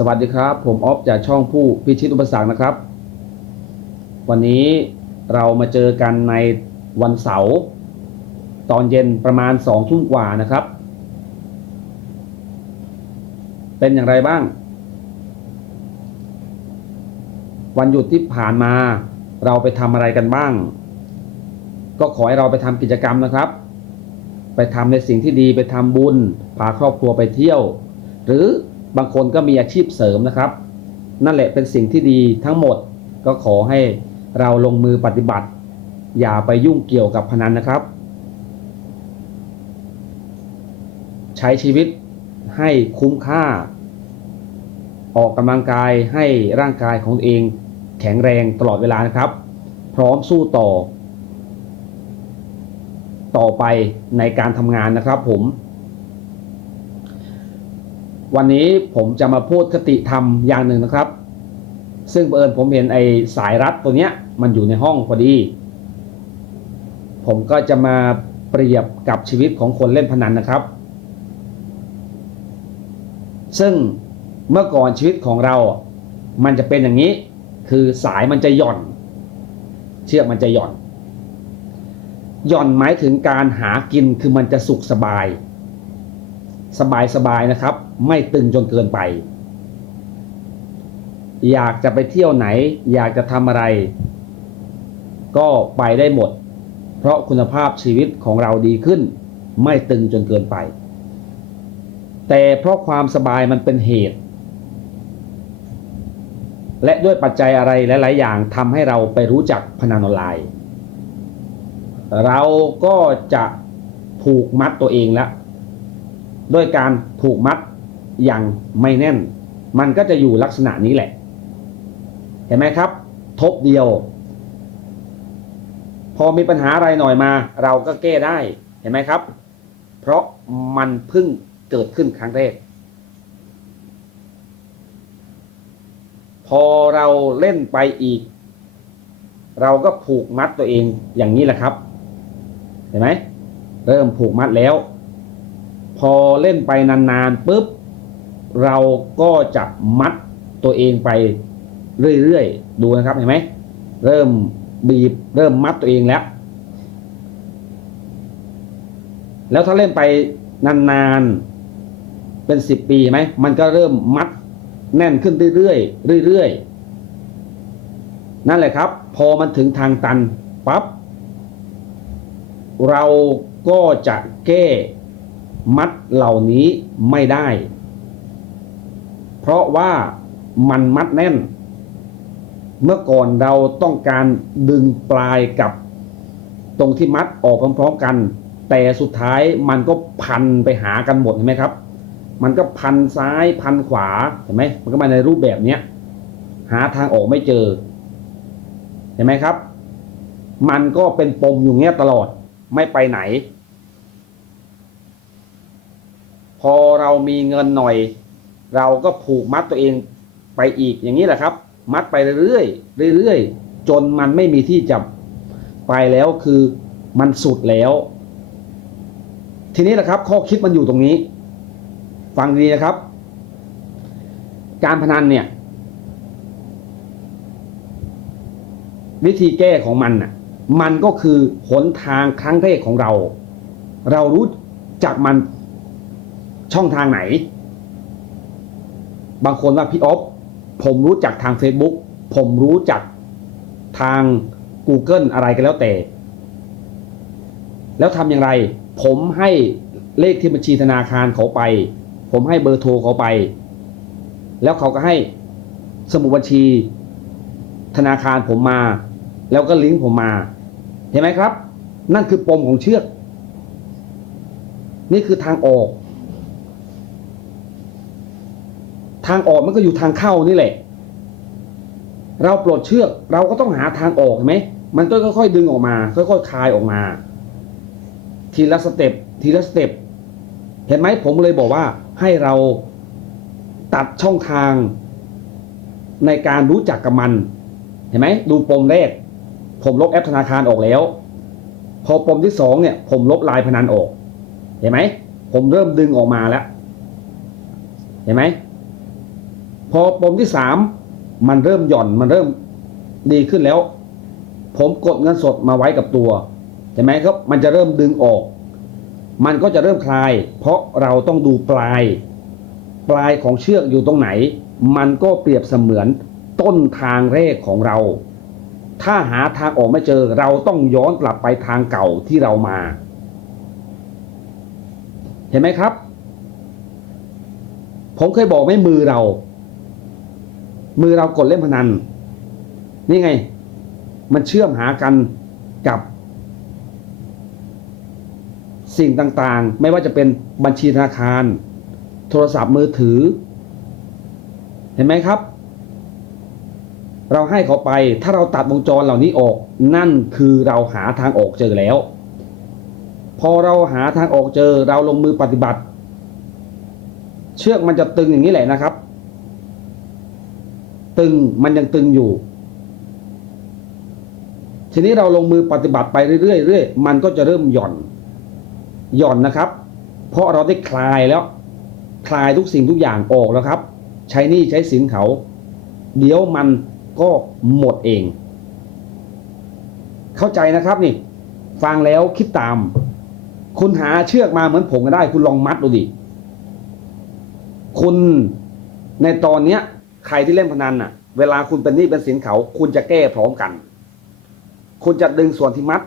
สวัสดีครับ ผมออฟจากช่องผู้พิชิตอุปสรรคนะครับ วันนี้เรามาเจอกันในวันเสาร์ตอนเย็นประมาณสองทุ่มกว่านะครับ เป็นอย่างไรบ้าง วันหยุดที่ผ่านมาเราไปทำอะไรกันบ้าง ก็ขอให้เราไปทำกิจกรรมนะครับ ไปทำในสิ่งที่ดีไปทำบุญพาครอบครัวไปเที่ยว หรือ บางคนก็มีอาชีพเสริมนะครับ นั่นแหละเป็นสิ่งที่ดีทั้งหมดก็ขอให้เราลงมือปฏิบัติ อย่าไปยุ่งเกี่ยวกับพนันนะครับ ใช้ชีวิตให้คุ้มค่า ออกกำลังกายให้ร่างกายของตัวเองแข็งแรงตลอดเวลานะครับ พร้อมสู้ต่อ ต่อไปในการทำงานนะครับผม วันนี้ผมจะมาพูดคติธรรมอย่างหนึ่งนะครับ ซึ่งเอิญผมเห็นไอ้สายรัดตัวเนี้ยมันอยู่ในห้องพอดี ผมก็จะมาเปรียบกับชีวิตของคนเล่นพนันนะครับ ซึ่งเมื่อก่อนชีวิตของเรา มันจะเป็นอย่างนี้ คือสายมันจะหย่อน เชือกมันจะหย่อน หย่อนหมายถึงการหากินคือมันจะสุขสบาย สบายสบายนะครับ ไม่ตึงจนเกินไป อยากจะไปเที่ยวไหน อยากจะทำอะไร ก็ไปได้หมด เพราะคุณภาพชีวิตของเราดีขึ้น ไม่ตึงจนเกินไป แต่เพราะความสบายมันเป็นเหตุ และด้วยปัจจัยอะไรหลาย ๆ อย่างทำให้เราไปรู้จักพนันออนไลน์ เราก็จะผูกมัดตัวเองแล้วด้วยการผูกมัด ย่างไม่แน่น มันก็จะอยู่ลักษณะนี้แหละ เห็นไหมครับ ทบเดียว พอมีปัญหาอะไรหน่อยมา เราก็แก้ได้เห็นไหมครับ เพราะมันเพิ่งเกิดขึ้นครั้งแรก พอเราเล่นไปอีก เราก็ผูกมัดตัวเองอย่างนี้แหละครับ เห็นไหมเริ่มผูกมัดแล้ว พอเล่นไปนานๆปุ๊บ เราก็จะมัดตัวเองไปเรื่อยๆ ดูนะครับเห็นไหมเริ่มบีบเริ่มมัดตัวเองแล้ว แล้วถ้าเล่นไปนานๆ เป็นสิบปีไหมมันก็เริ่มมัดแน่นขึ้นเรื่อยๆเรื่อยๆ นั่นแหละครับ พอมันถึงทางตันปั๊บเราก็จะแก้มัดเหล่านี้ไม่ได้ เพราะว่ามันมัดแน่น เมื่อก่อนเราต้องการดึงปลายกับตรงที่มัดออกพร้อมๆกัน แต่สุดท้ายมันก็พันไปหากันหมดเห็นไหมครับ มันก็พันซ้ายพันขวาเห็นไหมมันก็มาในรูปแบบเนี้ยหาทางออกไม่เจอ เห็นไหมครับ มันก็เป็นปมอยู่เงี้ยตลอดไม่ไปไหน พอเรามีเงินหน่อย เราก็ผูกมัดตัวเองไปอีกอย่างนี้แหละครับ มัดไปเรื่อยเรื่อยจนมันไม่มีที่จะไปแล้วคือมันสุดแล้ว ทีนี้แหละครับ ข้อคิดมันอยู่ตรงนี้ ฟังดีนะครับ การพนันเนี่ย วิธีแก้ของมันน่ะ มันก็คือหนทางครั้งแรกของเรา เรารู้จักมันช่องทางไหน บางคนว่าพี่อ๊อฟผมรู้จักทาง Facebook ผมรู้จักทาง Google อะไรก็แล้วแต่ แล้วทำอย่างไร ผมให้เลขที่บัญชีธนาคารเขาไป ผมให้เบอร์โทรเขาไป แล้วเขาก็ให้สมุดบัญชีธนาคารผมมา แล้วก็ลิงก์ผมมา เห็นไหมครับ นั่นคือปมของเชือก นี่คือทางออก ทางออกมันก็อยู่ทางเข้านี่แหละ เราปลดเชือกเราก็ต้องหาทางออกเห็นไหมมันก็ค่อยๆดึงออกมา ค่อยๆคลายออกมา ทีละสเต็ปทีละสเต็ปเห็นไหมผมเลยบอกว่าให้เราตัดช่องทางในการรู้จักกับมัน เห็นไหมดูปมแรก ผมลบแอปธนาคารออกแล้ว พอปมที่สองเนี่ย ผมลบลายพนันออก เห็นไหมผมเริ่มดึงออกมาแล้ว เห็นไหม พอปมที่สามมันเริ่มหย่อนมันเริ่มดีขึ้นแล้ว ผมกดเงินสดมาไว้กับตัวเห็นไหมครับมันจะเริ่มดึงออก มันก็จะเริ่มคลาย เพราะเราต้องดูปลาย ปลายของเชือกอยู่ตรงไหน มันก็เปรียบเสมือนต้นทางแรกของเรา ถ้าหาทางออกไม่เจอเราต้องย้อนกลับไปทางเก่าที่เรามา เห็นไหมครับ ผมเคยบอกไม่มือเรา มือเรากดเล่นพนัน นี่ไง มันเชื่อมหากันกับสิ่งต่างๆ ไม่ว่าจะเป็นบัญชีธนาคาร โทรศัพท์มือถือ เห็นไหมครับ เราให้เขาไปถ้าเราตัดวงจรเหล่านี้ออก นั่นคือเราหาทางออกเจอแล้ว พอเราหาทางออกเจอเราลงมือปฏิบัติ เชือกมันจะตึงอย่างนี้แหละนะครับ ตึงมันยังตึงอยู่ ทีนี้เราลงมือปฏิบัติไปเรื่อยๆเรื่อยมันก็จะเริ่มหย่อน หย่อนนะครับ เพราะเราได้คลายแล้ว คลายทุกสิ่งทุกอย่างออกแล้วครับ ใช้นี่ใช้สินเขา เดี๋ยวมันก็หมดเอง เข้าใจนะครับนี่ ฟังแล้วคิดตาม คุณหาเชือกมาเหมือนผมก็ได้ คุณลองมัดดูดิคุณในตอนเนี้ย ใครที่เล่นพนันน่ะ เวลาคุณเป็นหนี้เป็นสินเขา คุณจะแก้พร้อมกัน คุณจะดึงส่วนที่มัด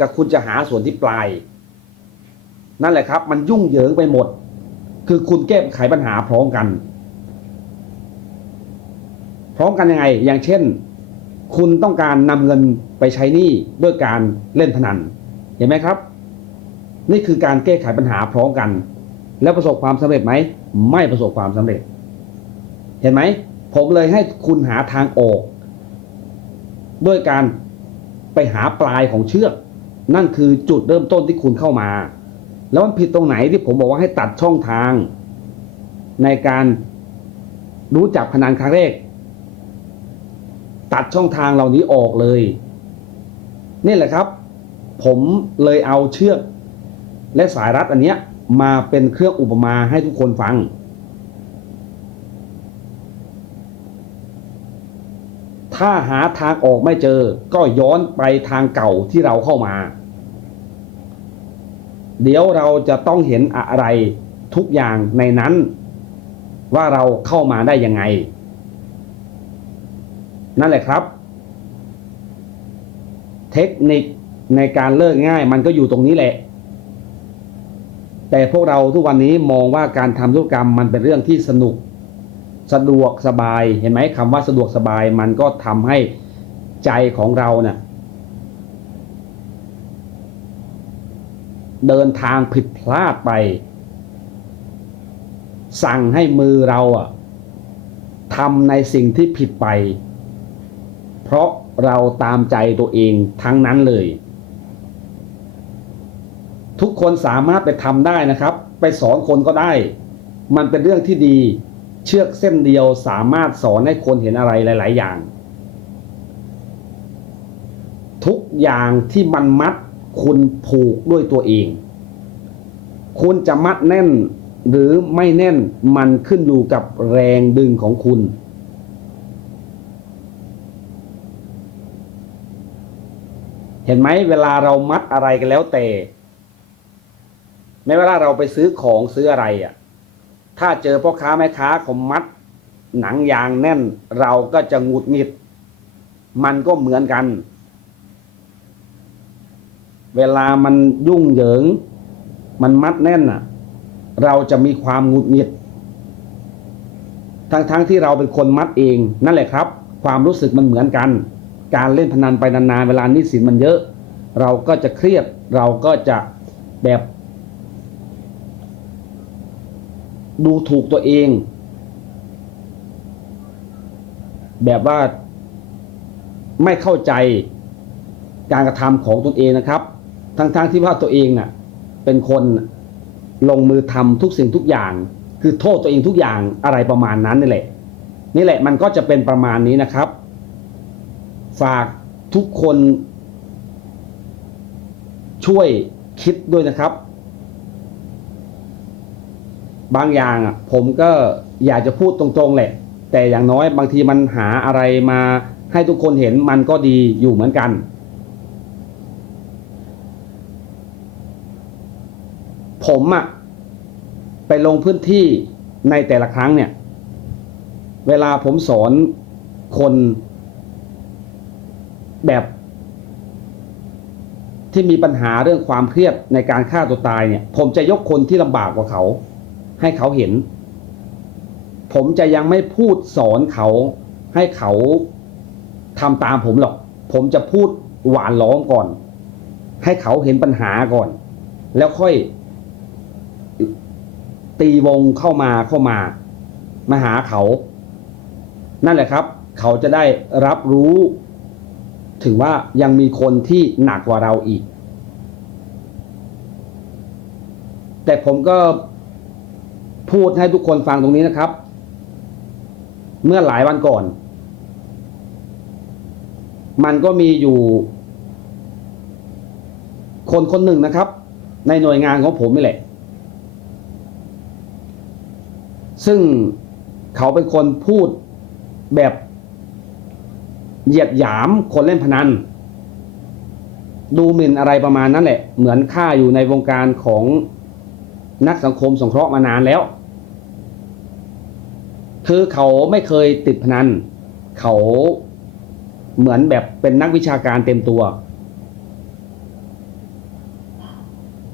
กับคุณจะหาส่วนที่ปลาย นั่นแหละครับ มันยุ่งเหยิงไปหมด คือคุณแก้ไขปัญหาพร้อมกัน พร้อมกันยังไง อย่างเช่น คุณต้องการนำเงินไปใช้หนี้ด้วยการเล่นพนัน เห็นไหมครับ นี่คือการแก้ไขปัญหาพร้อมกัน แล้วประสบความสำเร็จไหม ไม่ประสบความสำเร็จเห็นไหม ผมเลยให้คุณหาทางออก ด้วยการไปหาปลายของเชือก นั่นคือจุดเริ่มต้นที่คุณเข้ามา แล้วมันผิดตรงไหนที่ผมบอกว่าให้ตัดช่องทาง ในการรู้จักพนันครั้งแรก ตัดช่องทางเหล่านี้ออกเลย นี่แหละครับ ผมเลยเอาเชือก และสายรัดอันเนี้ยมาเป็นเครื่องอุปมาให้ทุกคนฟัง ถ้าหาทางออกไม่เจอ ก็ย้อนไปทางเก่าที่เราเข้ามา เดี๋ยวเราจะต้องเห็นอะไรทุกอย่างในนั้น ว่าเราเข้ามาได้ยังไง นั่นแหละครับ เทคนิคในการเลิกง่ายมันก็อยู่ตรงนี้แหละ แต่พวกเราทุกวันนี้มองว่าการทำธุรกรรมมันเป็นเรื่องที่สนุก สะดวกสบายเห็นไหมคำว่าสะดวกสบายมันก็ทำให้ใจของเราเนะ่ะเดินทางผิดพลาดไป สั่งให้มือเราอะทำในสิ่งที่ผิดไป เพราะเราตามใจตัวเองทั้งนั้นเลย ทุกคนสามารถไปทำได้นะครับ ไปสอนคนก็ได้ มันเป็นเรื่องที่ดี เชือกเส้นเดียวสามารถสอนให้คนเห็นอะไรหลาย ๆ อย่าง ทุกอย่างที่มันมัดคุณผูกด้วยตัวเอง คุณจะมัดแน่นหรือไม่แน่นมันขึ้นอยู่กับแรงดึงของคุณ เห็นไหมเวลาเรามัดอะไรกันแล้วแต่ ไม่ว่าเราไปซื้อของซื้ออะไรอะ ถ้าเจอพ่อค้าแม่ค้าเขามัด หนังยางแน่น เราก็จะหงุดหงิด มันก็เหมือนกัน เวลามันยุ่งเหยิง มันมัดแน่นอะ เราจะมีความหงุดหงิด ทั้งๆทที่เราเป็นคนมัดเอง นั่นแหละครับ ความรู้สึกมันเหมือนกัน การเล่นพนันไปนานๆเวลาหนี้สินมันเยอะ เราก็จะเครียดเราก็จะแบบ ดูถูกตัวเอง แบบว่าไม่เข้าใจการกระทำของตนเองนะครับ ทั้งๆทที่ว่าตัวเองน่ะเป็นคนลงมือทำทุกสิ่งทุกอย่าง คือโทษตัวเองทุกอย่างอะไรประมาณนั้นนี่แหละ นี่แหละมันก็จะเป็นประมาณนี้นะครับ ฝากทุกคนช่วยคิดด้วยนะครับ บางอย่างอะผมก็อยากจะพูดตรงๆแหละ แต่อย่างน้อยบางทีมันหาอะไรมาให้ทุกคนเห็นมันก็ดีอยู่เหมือนกัน ผมอะไปลงพื้นที่ในแต่ละครั้งเนี่ย เวลาผมสอนคนแบบที่มีปัญหาเรื่องความเครียดในการฆ่าตัวตายเนี่ย ผมจะยกคนที่ลำบากกว่าเขา ให้เขาเห็น ผมจะยังไม่พูดสอนเขา ให้เขาทำตามผมหรอก ผมจะพูดหวานล้อมก่อน ให้เขาเห็นปัญหาก่อน แล้วค่อย ตีวงเข้ามาเข้ามา มาหาเขา นั่นแหละครับ เขาจะได้รับรู้ ถึงว่ายังมีคนที่หนักกว่าเราอีก แต่ผมก็ พูดให้ทุกคนฟังตรงนี้นะครับ เมื่อหลายวันก่อน มันก็มีอยู่ คนคนหนึ่งนะครับ ในหน่วยงานของผมนี่แหละ ซึ่งเขาเป็นคนพูดแบบเหยียดหยามคนเล่นพนัน ดูหมิ่นอะไรประมาณนั้นแหละ เหมือนข้าอยู่ในวงการของนักสังคมสงเคราะห์มานานแล้ว คือเขาไม่เคยติดพนันเขาเหมือนแบบเป็นนักวิชาการเต็มตัว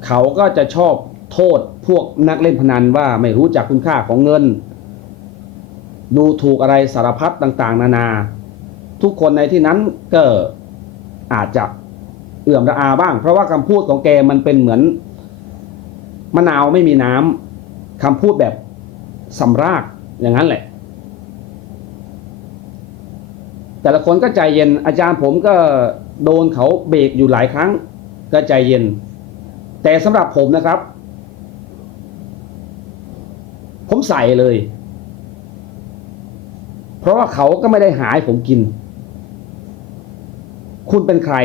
เขาก็จะชอบโทษพวกนักเล่นพนันว่าไม่รู้จักคุณค่าของเงิน ดูถูกอะไรสารพัดต่างๆ นานา ทุกคนในที่นั้นก็อาจจะเอื่อมระอาบ้าง เพราะว่าคำพูดของแกมันเป็นเหมือนมะนาวไม่มีน้ำคำพูดแบบสำรากอย่างนั้นแหละ แต่ละคนก็ใจเย็น อาจารย์ผมก็โดนเขาเบรกอยู่หลายครั้ง ก็ใจเย็น แต่สำหรับผมนะครับ ผมใส่เลย เพราะว่าเขาก็ไม่ได้หาให้ผมกิน คุณเป็นใคร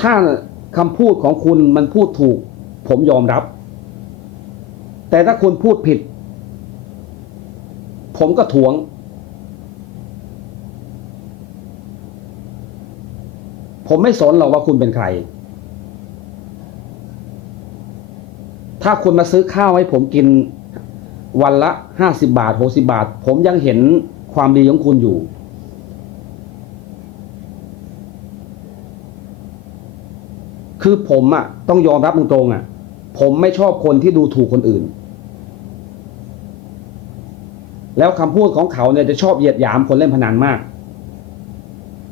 ถ้าคำพูดของคุณมันพูดถูก ผมยอมรับ แต่ถ้าคุณพูดผิด ผมก็ถวง ผมไม่สนหรอกว่าคุณเป็นใคร ถ้าคุณมาซื้อข้าวให้ผมกินวันละห้าสิบาทหกสิบาท ผมยังเห็นความดีของคุณอยู่ คือผมอะต้องยอมรับตรงๆอะผมไม่ชอบคนที่ดูถูกคนอื่น แล้วคำพูดของเขาเนี่ยจะชอบเหยียดหยามคนเล่นพนันมาก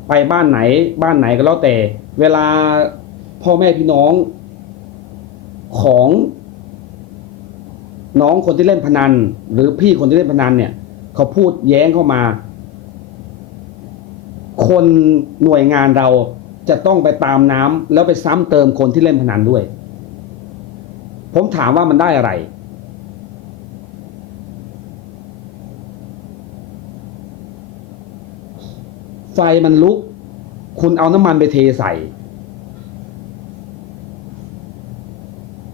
ไปบ้านไหน บ้านไหนก็แล้วแต่ เวลาพ่อแม่พี่น้องของน้องคนที่เล่นพนัน หรือพี่คนที่เล่นพนันเนี่ย เขาพูดแย้งเข้ามา คนหน่วยงานเราจะต้องไปตามน้ำแล้วไปซ้ำเติมคนที่เล่นพนันด้วย ผมถามว่ามันได้อะไร ฟมันลุก คุณเอาน้ำมันไปเทใส่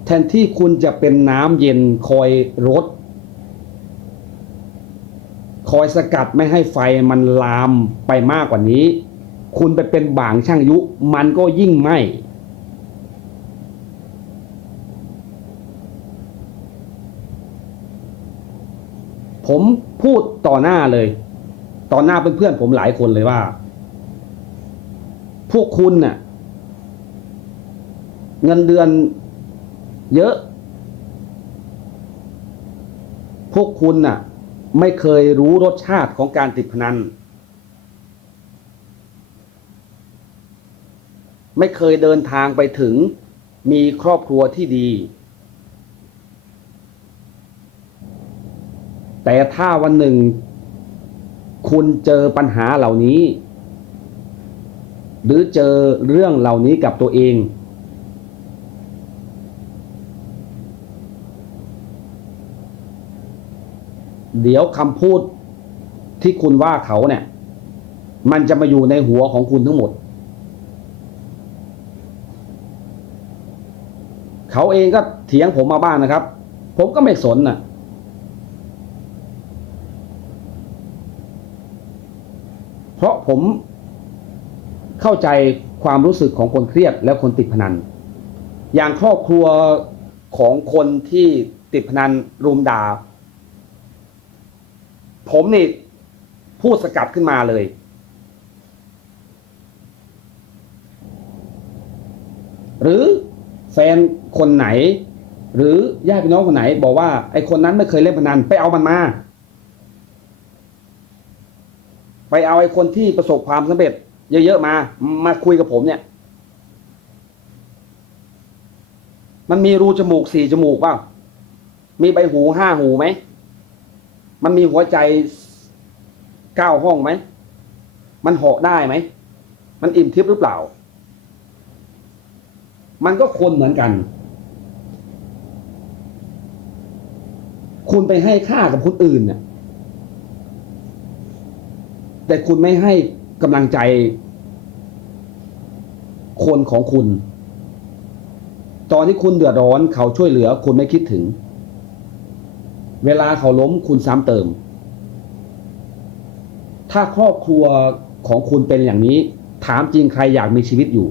แทนที่คุณจะเป็นน้ำเย็นคอยรดคอยสกัดไม่ให้ไฟมันลามไปมากกว่านี้ คุณไปเป็นบ่างช่างยุ มันก็ยิ่งไหมผมพูดต่อหน้าเลย ต่อหน้าเพื่อนๆผมหลายคนเลยว่า พวกคุณน่ะ เงินเดือนเยอะ พวกคุณน่ะ ไม่เคยรู้รสชาติของการติดพนัน ไม่เคยเดินทางไปถึงมีครอบครัวที่ดี แต่ถ้าวันหนึ่ง คุณเจอปัญหาเหล่านี้ หรือเจอเรื่องเหล่านี้กับตัวเอง เดี๋ยวคำพูดที่คุณว่าเขาเนี่ย มันจะมาอยู่ในหัวของคุณทั้งหมด เขาเองก็เถียงผมมาบ้างนะครับ ผมก็ไม่สนน่ะ ราะผมเข้าใจความรู้สึกของคนเครียดและคนติดพนัน อย่างครอบครัวของคนที่ติดพนันรุมด่า ผมนี่พูดสกัดขึ้นมาเลย หรือแฟนคนไหน หรือญาติพี่น้องคนไหน บอกว่าไอ้คนนั้นไม่เคยเล่นพนันไปเอามันมา ไปเอาไอ้คนที่ประสบความสำเร็จ เยอะๆมา มาคุยกับผมเนี่ย มันมีรูจมูกสี่จมูกเปล่ามีใบหูห้าหูไหม มันมีหัวใจเก้าห้องไหม มันเหาะได้ไหม มันอิ่มทิพย์หรือเปล่า มันก็คนเหมือนกัน คุณไปให้ค่ากับคนอื่นเนี่ย แต่คุณไม่ให้กำลังใจ คนของคุณ ตอนที่คุณเดือดร้อนเขาช่วยเหลือคุณไม่คิดถึง เวลาเขาล้มคุณซ้ำเติม ถ้าครอบครัวของคุณเป็นอย่างนี้ ถามจริงใครอยากมีชีวิตอยู่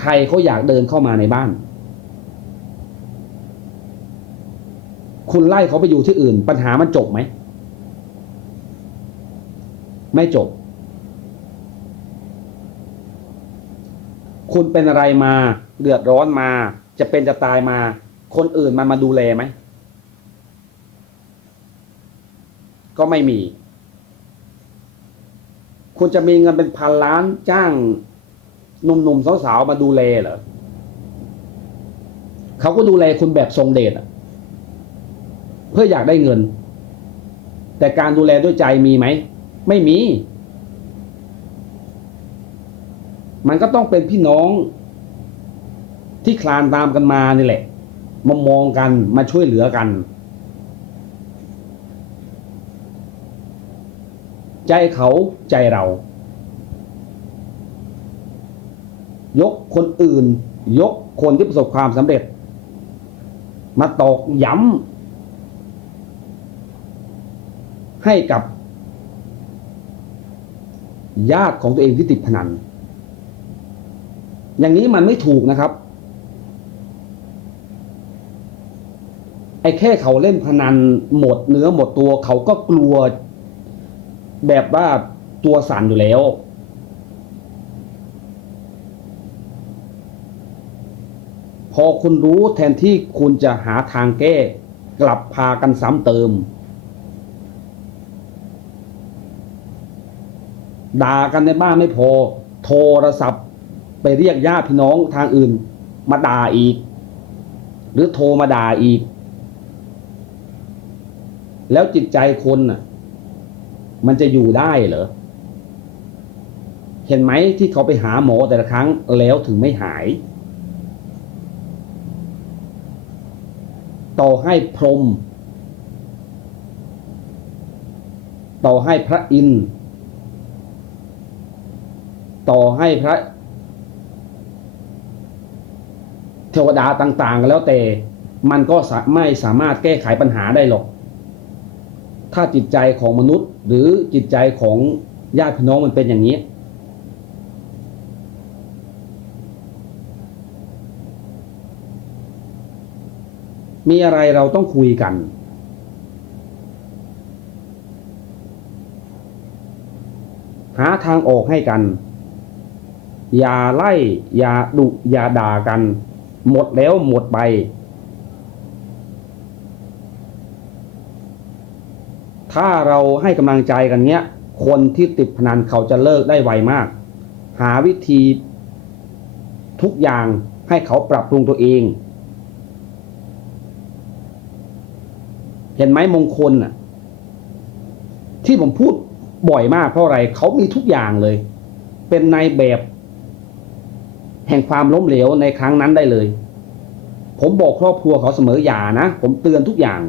ใครเขาอยากเดินเข้ามาในบ้าน คุณไล่เขาไปอยู่ที่อื่น ปัญหามันจบไหม ไม่จบ คุณเป็นอะไรมา เดือดร้อนมา จะเป็นจะตายมา คนอื่นมันมาดูแลไหม ก็ไม่มี คุณจะมีเงินเป็นพันล้านจ้างหนุ่มๆสาวๆมาดูแลเหรอเขาก็ดูแลคุณแบบทรงเดชอะเพื่ออยากได้เงิน แต่การดูแลด้วยใจมีไหม ไม่มี มันก็ต้องเป็นพี่น้องที่คลานตามกันมานี่แหละ มามองกันมาช่วยเหลือกัน ใจเขาใจเรา ยกคนอื่น ยกคนที่ประสบความสำเร็จ มาตอกย้ำให้กับ ญาติของตัวเองที่ติดพนัน อย่างนี้มันไม่ถูกนะครับ ไอ้แค่เขาเล่นพนันหมดเนื้อหมดตัวเขาก็กลัวแบบว่าตัวสั่นอยู่แล้ว พอคุณรู้แทนที่คุณจะหาทางแก้ กลับพากันซ้ำเติม ด่ากันในบ้านไม่พอ โทรศัพท์ไปเรียกญาติพี่น้องทางอื่น มาด่าอีก หรือโทรมาด่าอีก แล้วจิตใจคนน่ะ มันจะอยู่ได้เหรอ เห็นไหมที่เขาไปหาหมอแต่ละครั้งแล้วถึงไม่หาย ต่อให้พรม ต่อให้พระอินทร์ ต่อให้พระเทวดาต่างๆ แล้วแต่มันก็ไม่สามารถแก้ไขปัญหาได้หรอก ถ้าจิตใจของมนุษย์ หรือจิตใจของญาติพี่น้องมันเป็นอย่างนี้ มีอะไรเราต้องคุยกัน หาทางออกให้กัน อย่าไล่ อย่าดุอย่าด่ากัน หมดแล้วหมดไป ถ้าเราให้กำลังใจกันเนี้ย คนที่ติดพนันเขาจะเลิกได้ไวมาก หาวิธีทุกอย่างให้เขาปรับปรุงตัวเอง เห็นไหมมงคลน่ะ ที่ผมพูดบ่อยมากเพราะอะไร เขามีทุกอย่างเลย เป็นนายแบบ แห่งความล้มเหลวในครั้งนั้นได้เลย ผมบอกครอบครัวเขาเสมออย่านะ ผมเตือนทุกอย่าง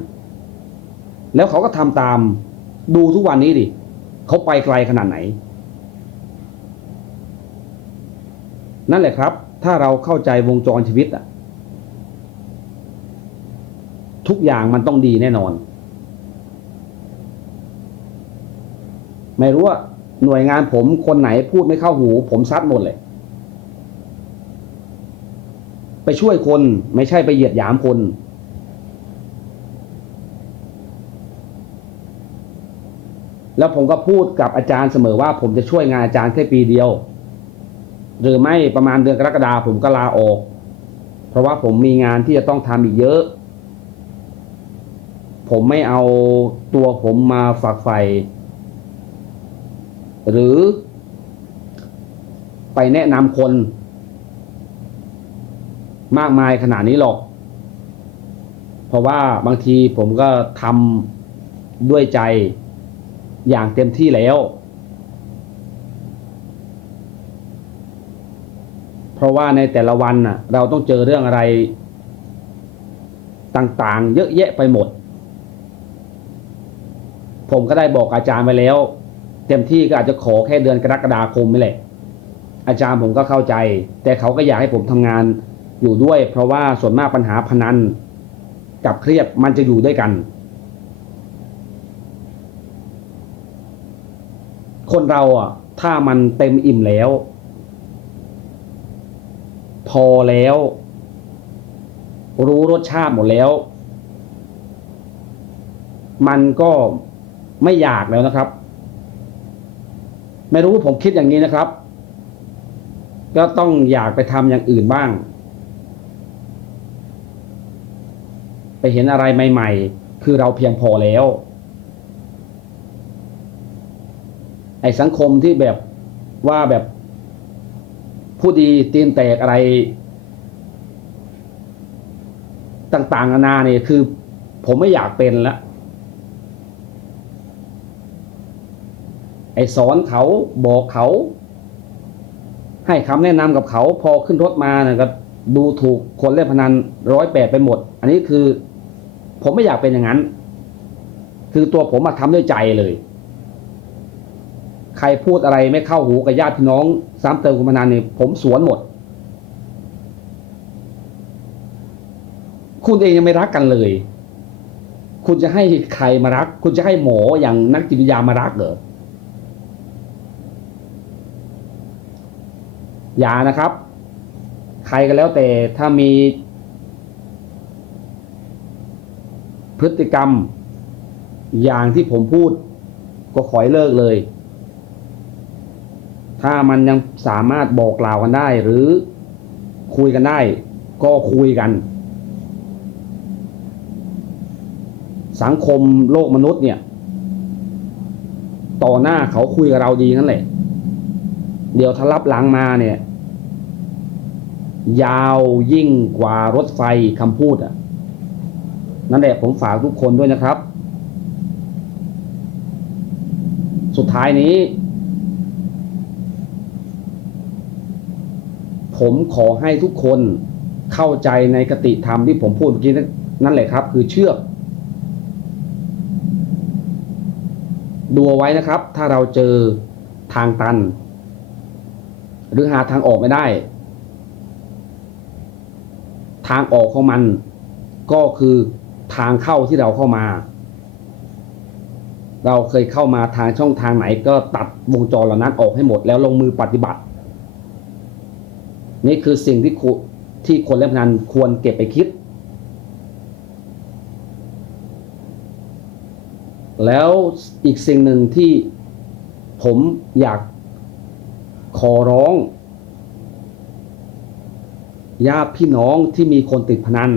แล้วเขาก็ทำตามดูทุกวันนี้ดิเขาไปไกลขนาดไหน นั่นแหละครับ ถ้าเราเข้าใจวงจรชีวิตอะทุกอย่างมันต้องดีแน่นอน ไม่รู้ว่าหน่วยงานผมคนไหนพูดไม่เข้าหู ผมซัดหมดเลย ไปช่วยคนไม่ใช่ไปเหยียดหยามคน แล้วผมก็พูดกับอาจารย์เสมอว่า ผมจะช่วยงานอาจารย์แค่ปีเดียว หรือไม่ประมาณเดือนกรกฎาผมก็ลาออก เพราะว่าผมมีงานที่จะต้องทำอีกเยอะ ผมไม่เอาตัวผมมาฝักใฝ่หรือไปแนะนำคน มากมายขนาดนี้หรอก เพราะว่าบางทีผมก็ทำด้วยใจอย่างเต็มที่แล้ว เพราะว่าในแต่ละวันน่ะ เราต้องเจอเรื่องอะไรต่างๆ เยอะแยะไปหมด ผมก็ได้บอกอาจารย์ไปแล้ว เต็มที่ก็อาจจะขอแค่เดือนกรกฎาคมนี่แหละ อาจารย์ผมก็เข้าใจ แต่เขาก็อยากให้ผมทำงาน อยู่ด้วย เพราะว่าส่วนมากปัญหาพนันกับเครียดมันจะอยู่ด้วยกัน คนเราอะ ถ้ามันเต็มอิ่มแล้ว พอแล้ว รู้รสชาติหมดแล้ว มันก็ไม่อยากแล้วนะครับ ไม่รู้ผมคิดอย่างนี้นะครับ ก็ต้องอยากไปทำอย่างอื่นบ้าง ไป เห็นอะไรใหม่ ๆ คือเราเพียงพอแล้วไอ้สังคมที่แบบว่าแบบผู้ดีตีนแตกอะไร ต่างๆนานาเนี่ยคือ ผมไม่อยากเป็นล้วไอ้สอนเขาบอกเขา ให้คำแนะนำกับเขา พอขึ้นรถมาเนี่ยก็ดูถูกคนเล่นพนันร้อยแปดไปหมด อันนี้คือ ผมไม่อยากเป็นอย่างนั้น คือตัวผมมาทำด้วยใจเลย ใครพูดอะไรไม่เข้าหูกับญาติพี่น้องซ้ำเติมคนพนันเนี่ยผมสวนหมด คุณเองยังไม่รักกันเลย คุณจะให้ใครมารัก คุณจะให้หมออย่างนักจิตวิทยามารักเหรออย่านะครับ ใครก็แล้วแต่ถ้ามี พฤติกรรมอย่างที่ผมพูด ก็ขอให้เลิกเลย ถ้ามันยังสามารถบอกกล่าวกันได้ หรือคุยกันได้ ก็คุยกัน สังคมโลกมนุษย์เนี่ย ต่อหน้าเขาคุยกับเราดีนั่นแหละ เดี๋ยวถ้ารับหลังมาเนี่ย ยาวยิ่งกว่ารถไฟคำพูดอะ นั่นแหละผมฝากทุกคนด้วยนะครับ สุดท้ายนี้ ผมขอให้ทุกคนเข้าใจในกติธรรมที่ผมพูดเมื่อกี้นั่นแหละครับ คือเชือกดูเอาไว้นะครับ ถ้าเราเจอทางตัน หรือหาทางออกไม่ได้ ทางออกของมันก็คือ ทางเข้าที่เราเข้ามา เราเคยเข้ามาทางช่องทางไหนก็ตัดวงจรเหล่านั้นออกให้หมดแล้วลงมือปฏิบัติ นี่คือสิ่งที่ที่คนเล่นพนันควรเก็บไปคิด แล้วอีกสิ่งหนึ่งที่ผมอยากขอร้องญาติพี่น้องที่มีคนติดพนัน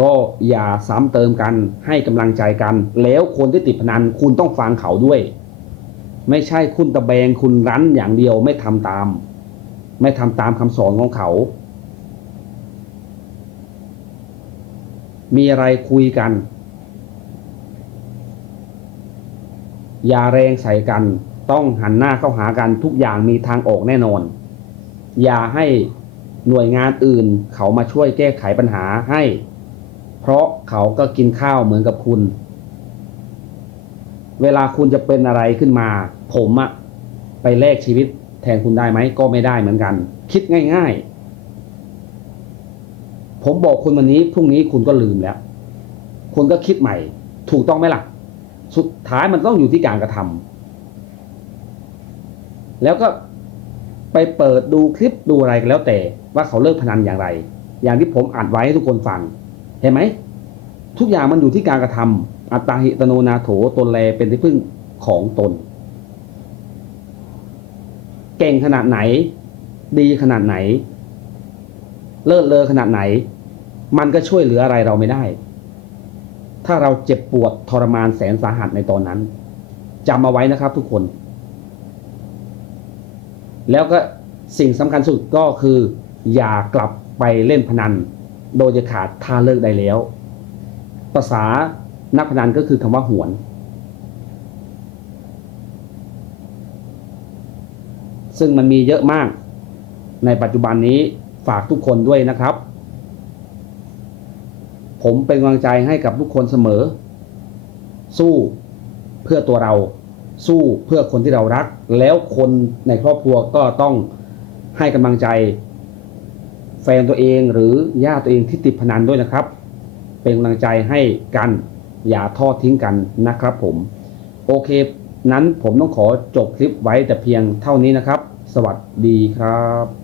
ก็อย่าซ้ำเติมกันให้กำลังใจกัน แล้วคนที่ติดพนันคุณต้องฟังเขาด้วย ไม่ใช่คุณตะแบงคุณรั้นอย่างเดียวไม่ทำตาม ไม่ทำตามคำสอนของเขา มีอะไรคุยกัน อย่าแรงใส่กัน ต้องหันหน้าเข้าหากันทุกอย่างมีทางออกแน่นอน อย่าให้หน่วยงานอื่นเขามาช่วยแก้ไขปัญหาให้ เพราะเขาก็กินข้าวเหมือนกับคุณ เวลาคุณจะเป็นอะไรขึ้นมา ผมอะไปแลกชีวิตแทนคุณได้ไหมก็ไม่ได้เหมือนกัน คิดง่าย ๆ ผมบอกคุณวันนี้พรุ่งนี้คุณก็ลืมแล้ว คุณก็คิดใหม่ ถูกต้องไหมล่ะ สุดท้ายมันต้องอยู่ที่การกระทำแล้วก็ไปเปิดดูคลิปดูอะไรก็แล้วแต่ ว่าเขาเลิกพนันอย่างไร อย่างที่ผมอัดไว้ให้ทุกคนฟัง เห็นไหม ทุกอย่างมันอยู่ที่การกระทำอัตตาหิตโนนาโถตนแลเป็นที่พึ่งของตน เก่งขนาดไหน ดีขนาดไหน เลิศเลอขนาดไหน มันก็ช่วยเหลืออะไรเราไม่ได้ ถ้าเราเจ็บปวดทรมานแสนสาหัสในตอนนั้นจำเอาไว้นะครับทุกคน แล้วก็สิ่งสำคัญสุดก็คือ อย่ากลับไปเล่นพนัน โดยจะขาดท่าเลิกได้แล้ว ภาษานักพนันก็คือคำว่าหวน ซึ่งมันมีเยอะมาก ในปัจจุบันนี้ฝากทุกคนด้วยนะครับ ผมเป็นกำลังใจให้กับทุกคนเสมอ สู้เพื่อตัวเราสู้เพื่อคนที่เรารัก แล้วคนในครอบครัวก็ต้องให้กำลังใจ แฟนตัวเองหรือญาติตัวเองที่ติดพนันด้วยนะครับ เป็นกำลังใจให้กันอย่าทอดทิ้งกันนะครับผม โอเค นั้นผมต้องขอจบคลิปไว้แต่เพียงเท่านี้นะครับ สวัสดีครับ